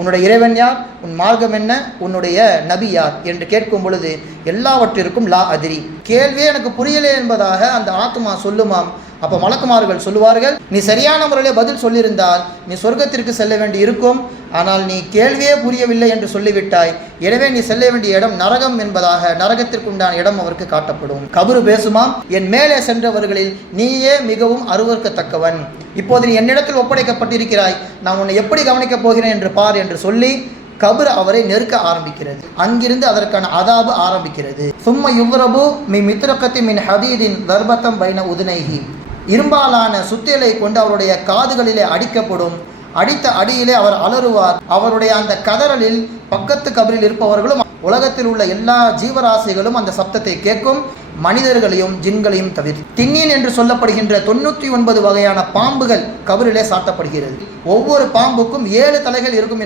உன்னுடைய இறைவன் யார், உன் மார்க்கம் என்ன, உன்னுடைய நபி யார் என்று கேட்கும் பொழுது எல்லாவற்றிற்கும் லா அதிரி, கேள்வியே எனக்கு புரியலே என்பதாக அந்த ஆத்மா சொல்லுமாம். அப்போ மலக்குமார்கள் சொல்லுவார்கள், நீ சரியான முறையில் பதில் சொல்லியிருந்தால் நீ சொர்க்கத்திற்கு செல்ல வேண்டி இருக்கும், ஆனால் நீ கேள்வியே புரியவில்லை என்று சொல்லிவிட்டாய், எனவே நீ செல்ல வேண்டிய இடம் நரகம் என்பதாக நரகத்திற்குண்டான இடம் அவருக்கு காட்டப்படும். கபரு பேசுமாம், என் மேலே சென்றவர்களில் நீயே மிகவும் அருவருக்கத்தக்கவன், இப்போது நீ என்னிடத்தில் ஒப்படைக்கப்பட்டிருக்கிறாய், நான் உன்னை எப்படி கவனிக்கப் போகிறேன் என்று பார் என்று சொல்லி கபர் அவரை நெருக்க ஆரம்பிக்கிறது. அங்கிருந்து அதற்கான அதாபு ஆரம்பிக்கிறது. சும்ம யுவ்ரபு மி மித்ரகத்தி மின் ஹதீதின் தர்பத்தம் பைன உதுனைஹி, இரும்பாலான சுத்தியலை கொண்டு அவருடைய காதுகளிலே அடிக்கப்படும். அடித்த அடியிலே அவர் அலறுவார். அவருடைய அந்த கதறலில் பக்கத்து கபரில் இருப்பவர்களும் உலகத்தில் உள்ள எல்லா ஜீவராசிகளும் அந்த சப்தத்தை கேட்கும், மனிதர்களையும் ஜின்களையும் தவிர. தின்னீன் என்று சொல்லப்படுகின்ற 99 வகையான பாம்புகள் கபரிலே சாட்டப்படுகிறது. ஒவ்வொரு பாம்புக்கும் 7 தலைகள் இருக்கும்.